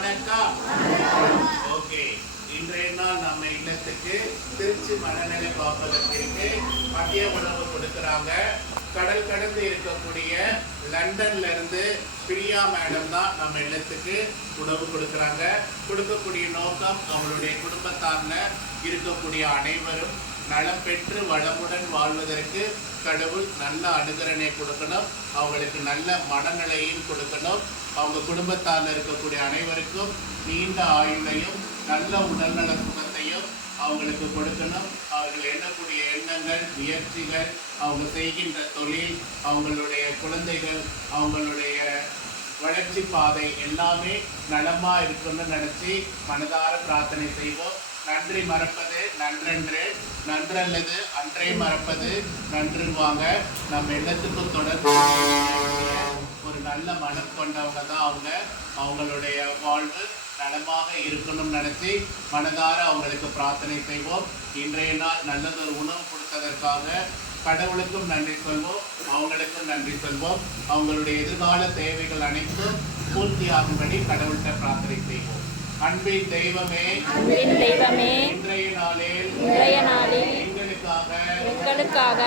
வணக்கம். ஓகே, இன்றைய நாள் நம்ம இல்லத்துக்கு திருச்சி மனநல காப்பகத்திற்கு மதிய உணவு கொடுக்குறாங்க. கடல் கடந்து இருக்கக்கூடிய லண்டன்ல இருந்து பிரியா மேடம் தான் நம்ம இல்லத்துக்கு உணவு கொடுக்குறாங்க. கொடுக்கக்கூடிய நோக்கம் அவங்களுடைய குடும்பத்தார்ல இருக்கக்கூடிய அனைவரும் நலம் பெற்று வளமுடன் வாழ்வதற்கு கடவுள் நல்ல அனுகரணை கொடுக்கணும், அவங்களுக்கு நல்ல மனநிலையும் கொடுக்கணும். அவங்க குடும்பத்தால் இருக்கக்கூடிய அனைவருக்கும் நீண்ட ஆயுளையும் நல்ல உடல்நல சுகத்தையும் அவங்களுக்கு கொடுக்கணும். அவர்கள் எண்ணக்கூடிய எண்ணங்கள், முயற்சிகள், அவங்க செய்கின்ற தொழில், அவங்களுடைய குழந்தைகள், அவங்களுடைய வளர்ச்சி பாதை எல்லாமே நலமா இருக்குன்னு நினைச்சு மனதார பிரார்த்தனை செய்வோம். நன்றி மறப்பது நன்றன்று, நன்றல்லது அன்றை மறப்பது நன்றுவாங்க. நம்ம எல்லாத்துக்கும் தொடர்பு ஒரு நல்ல மனம் கொண்டவங்க தான் அவங்க. அவங்களுடைய வாழ்வு நலமாக இருக்கணும்னு நினைச்சு மனதார அவங்களுக்கு பிரார்த்தனை செய்வோம். இன்றைய நாள் நல்லதொரு உணவு கொடுத்ததற்காக கடவுளுக்கும் நன்றி சொல்வோம், அவங்களுக்கும் நன்றி சொல்வோம். அவங்களுடைய எதிர்கால தேவைகள் அனைத்தும் பூர்த்தியாகும்படி கடவுள்கிட்ட பிரார்த்தனை செய்வோம். அன்பின் தெய்வமே, அன்பின் தெய்வமே, இன்றைய நாளில் எங்களுக்காக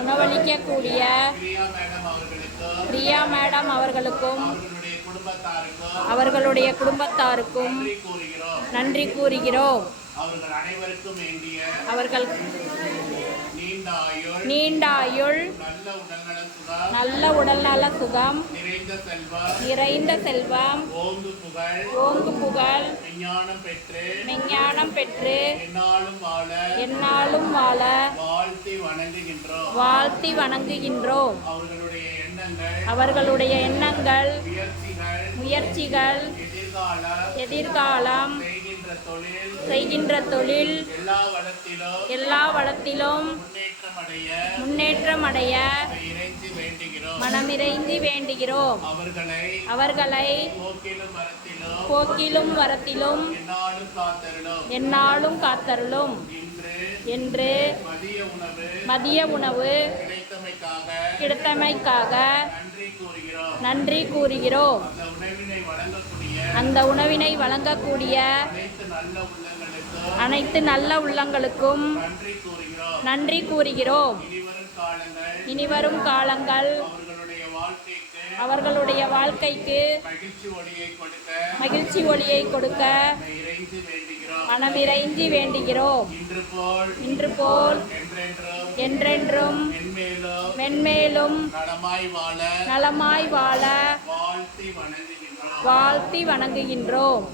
உணவளிக்கக்கூடிய பிரியா மேடம் அவர்களுக்கும் அவர்களுடைய குடும்பத்தாருக்கும் நன்றி கூறுகிறோம். அவர்கள் அனைவருக்கும் வேண்டிய அவர்கள் நீண்ட ஆயுள், நல்ல உடல்நல சுகம், நிறைந்த செல்வம், ஓங்கு புகழ், மெஞ்ஞானம் பெற்று எந்நாளும் வாழ வாழ்த்தி வணங்குகின்றோம். அவர்களுடைய எண்ணங்கள், முயற்சிகள், எதிர்காலம், செய்கின்ற தொழில் எல்லா வளத்திலும் முன்னேற்றமடைய மனமிறைந்து வேண்டுகிறோம். அவர்களை போக்கிலும் வரத்திலும் எந்நாளும் காத்தருளும் என்று மதிய உணவு கிடைத்தமைக்காக நன்றி கூறுகிறோம். அந்த உணவினை வழங்கக்கூடிய அனைத்து நல்ல உள்ளங்களுக்கும் நன்றி கூறுகிறோம். இனிவரும் காலங்கள் அவர்களுடைய வாழ்க்கைக்கு மகிழ்ச்சி ஒளியை கொடுக்க மனமிறைஞ்சி வேண்டுகிறோம். இன்று போல் என்றென்றும் மென்மேலும் நலமாய் வாழ வாழ்த்தி வணங்குகின்றோம்.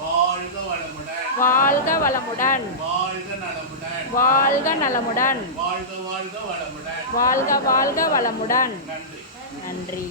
வாழ்க வளமுடன், வாழ்க நலமுடன், வாழ்க வாழ்க வளமுடன். நன்றி.